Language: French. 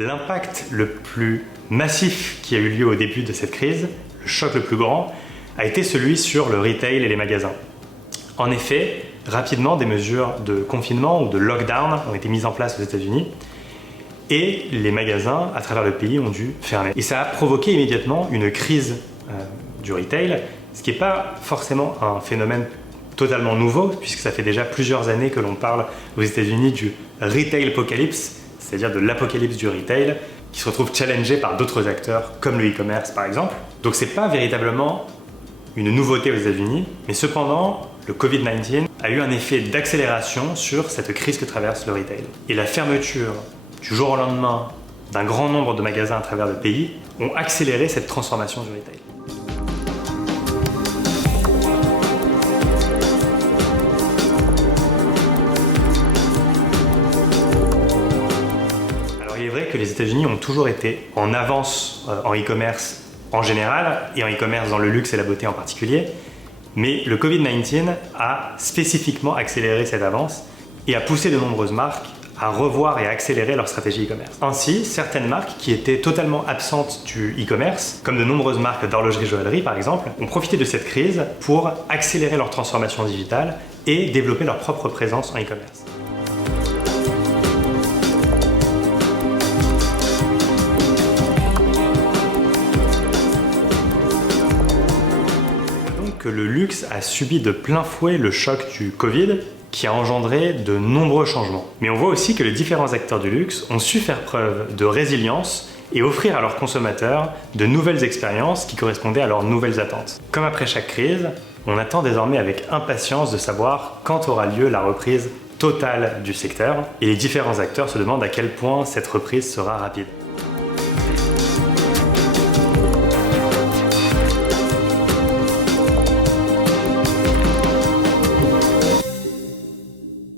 L'impact le plus massif qui a eu lieu au début de cette crise, le choc le plus grand, a été celui sur le retail et les magasins. En effet, rapidement, des mesures de confinement ou de lockdown ont été mises en place aux États-Unis et les magasins à travers le pays ont dû fermer. Et ça a provoqué immédiatement une crise du retail, ce qui n'est pas forcément un phénomène totalement nouveau, puisque ça fait déjà plusieurs années que l'on parle aux États-Unis du retail apocalypse, c'est-à-dire de l'apocalypse du retail, qui se retrouve challengé par d'autres acteurs, comme le e-commerce par exemple. Donc c'est pas véritablement une nouveauté aux États-Unis, mais cependant, le Covid-19 a eu un effet d'accélération sur cette crise que traverse le retail. Et la fermeture du jour au lendemain d'un grand nombre de magasins à travers le pays ont accéléré cette transformation du retail. Alors il est vrai que les États-Unis ont toujours été en avance en e-commerce en général et en e-commerce dans le luxe et la beauté en particulier, mais le Covid-19 a spécifiquement accéléré cette avance et a poussé de nombreuses marques à revoir et à accélérer leur stratégie e-commerce. Ainsi, certaines marques qui étaient totalement absentes du e-commerce, comme de nombreuses marques d'horlogerie-joaillerie par exemple, ont profité de cette crise pour accélérer leur transformation digitale et développer leur propre présence en e-commerce. Que le luxe a subi de plein fouet le choc du Covid qui a engendré de nombreux changements. Mais on voit aussi que les différents acteurs du luxe ont su faire preuve de résilience et offrir à leurs consommateurs de nouvelles expériences qui correspondaient à leurs nouvelles attentes. Comme après chaque crise, on attend désormais avec impatience de savoir quand aura lieu la reprise totale du secteur et les différents acteurs se demandent à quel point cette reprise sera rapide.